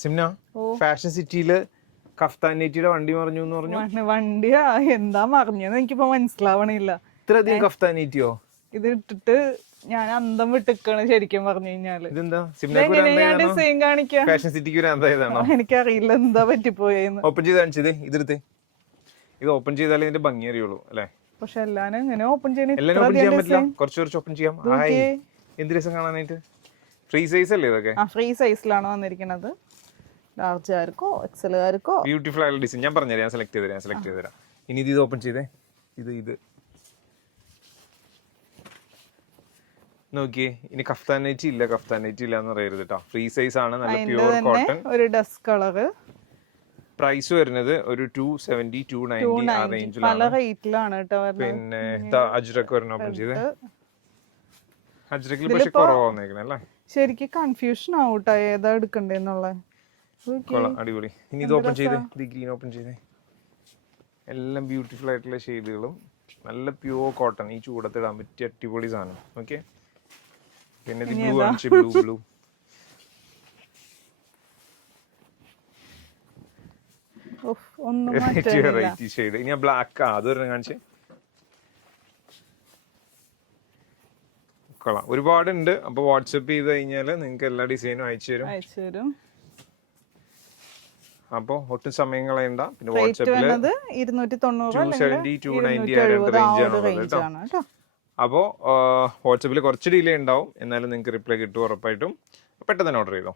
Simna fashion സിറ്റിയില് kaftan നെറ്റിയുടെ വണ്ടി മറിഞ്ഞു എന്ന് പറഞ്ഞു. വണ്ടിയാ എന്താ മറിഞ്ഞെന്ന് എനിക്കിപ്പോ മനസ്സിലാവണില്ല. ഇത്രയധികം കഫ്താൻ നെറ്റിയോ? ഇത് ഇട്ടിട്ട് ഞാൻ അന്തം വിട്ടിക്കാണ് ശരിക്കും പറഞ്ഞു കഴിഞ്ഞാല്. ഇതെന്താ ഡിസൈൻ കാണിക്കാം. ഫാഷൻ സിറ്റിക്ക് ഒരു അന്തായതാണോ? എനിക്കറിയില്ല എന്താ പറ്റിപ്പോയെന്ന്. ഓപ്പൺ ചെയ്ത് കാണിച്ചത് ഇതെടുത്ത്. ഇത് ഓപ്പൺ ചെയ്താലേ ഇതിന്റെ ഭംഗി അറിയുള്ളൂ അല്ലെ? പക്ഷെ എല്ലാരും എങ്ങനെ ഓപ്പൺ ചെയ്യാൻ പറ്റില്ല. കുറച്ച് ഓപ്പൺ ചെയ്യാം. എന്ത് രസം കാണാനായിട്ട്. ഫ്രീ സൈസ് അല്ലേ ഇതൊക്കെ? ഫ്രീ സൈസിലാണ് വന്നിരിക്കുന്നത്. ലാർജുകാർക്കോ എക്സലുകാർക്കോ ബ്യൂട്ടിഫുൾ ആയിട്ടുള്ള ഡിസൈൻ. ഞാൻ പറഞ്ഞുതരാം, സെലക്ട് ചെയ്ത് തരാം. ഇനി ഇത് ഓപ്പൺ ചെയ്തേ. ഇത് നോക്കിയേ. ഇനി കഫ്താൻ നൈറ്റി ഇല്ല എന്ന് പറയരുത് കേട്ടോ. ഫ്രീ സൈസ് ആണ്, നല്ല പ്യൂർ കോട്ടൺ. ഒരു ഡസ്റ്റ് കളർ. പ്രൈസ് വരുന്നത് ഒരു 270 290 ആ റേഞ്ചിലാണ്. പല റേറ്റിലാണ് കേട്ടോ. പിന്നെ അജ്രക്ക് ഒരെണ്ണം ഓപ്പൺ ചെയ്തേ. അജ്രക്കിൽ പക്ഷെ കുറവാ വന്നേക്കണല്ലേ. ശരിക്കും കൺഫ്യൂഷൻ ആവൂട്ടോ ഏതാ എടുക്കണ്ടേന്നുള്ള. അടിപൊളി. ഇനി ഇത് ഓപ്പൺ ചെയ്തേ. ഇത് ഗ്രീൻ ഓപ്പൺ ചെയ്തേ. എല്ലാം ബ്യൂട്ടിഫുൾ ആയിട്ടുള്ള ഷെയ്ഡുകളും നല്ല പ്യൂർ കോട്ടൺ. ഈ ചൂടത്തിടാൻ പറ്റിയ അടിപൊളി സാധനം. ഓക്കെ. പിന്നെ ഇത് ബ്ലൂ ആണ്. Blue variety shade. ഇനി ബ്ലാക്ക് അതൊരെണ്ണം കാണിച്ചേ. കൊള്ളാം. ഒരുപാടുണ്ട്. അപ്പൊ വാട്സപ്പ് ചെയ്ത് കഴിഞ്ഞാല് നിങ്ങൾക്ക് എല്ലാ ഡിസൈനും അയച്ചു തരും. അപ്പൊ ഒട്ടും സമയം കളയണ്ട. പിന്നെ വാട്സപ്പില് 270 290 റേഞ്ച് ആണ് കേട്ടോ. അപ്പോ വാട്സപ്പിൽ കുറച്ച് ഡിലേ ഉണ്ടാവും, എന്നാലും നിങ്ങൾക്ക് റിപ്ലൈ കിട്ടും ഉറപ്പായിട്ടും. പെട്ടെന്ന് തന്നെ ഓർഡർ ചെയ്തോ.